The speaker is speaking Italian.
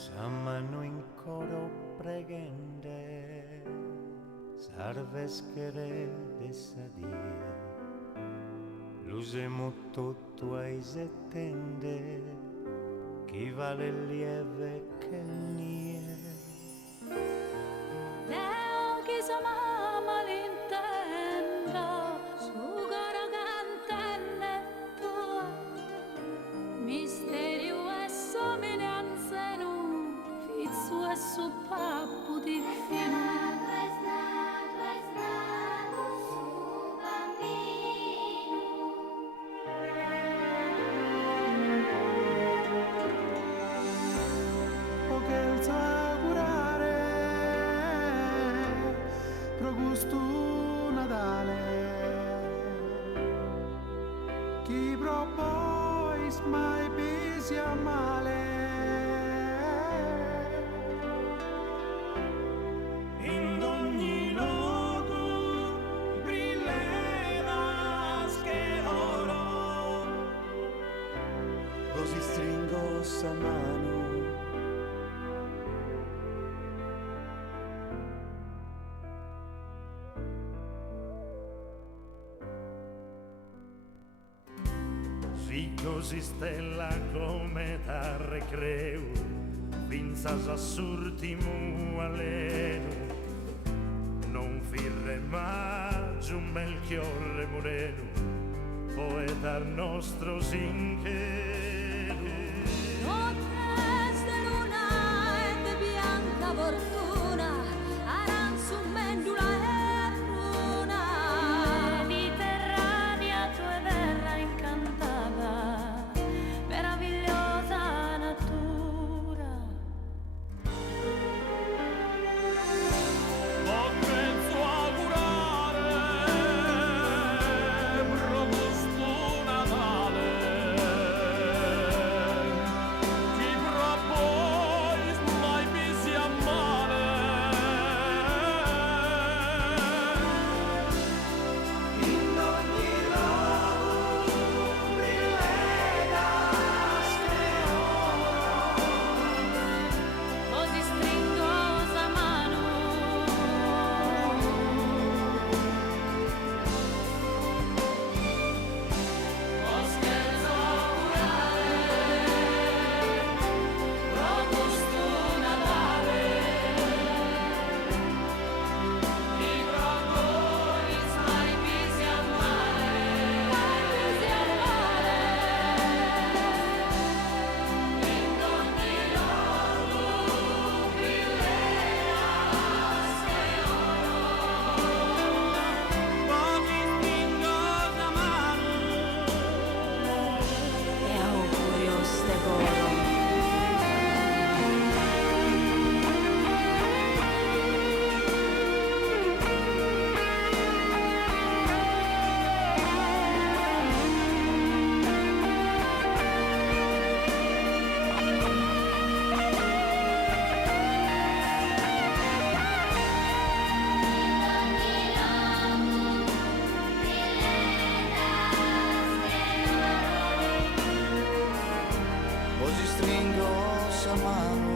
Samano in coro pregende, sarves querer desadir. L'usemo tutto ai settende, chi vale lieve che nie. Leo chi sa malintendo, su coro cantenne tua, misterio e somiglianze nu, fizzu e su pappu di fino. Gusto Natale, chi propois mai pesi a male. In ogni luogo brilleras che oro, così stringo sa mano. Sì, così stella come da recreu, vinzas assurtimu alenu, non firre maggio Melchiorre Morenu, poeta nostro sinchelu. Nottes de luna e de bianca fortuna, aranzu mendula e bruna, mediterranea tua terra incantata, meravigliosa natura. Non penso augurare proposto Natale, chi propois mai pisi a male. In ogni luogo brilleras che oro, Così stringosa mano, Non scherzo augurare proposto Natale, chi propois mai pisi a male. si amore. In ogni luogo brilleras che oro, pochi stringosa mano. E augurio ste coro. così stringo sa mano.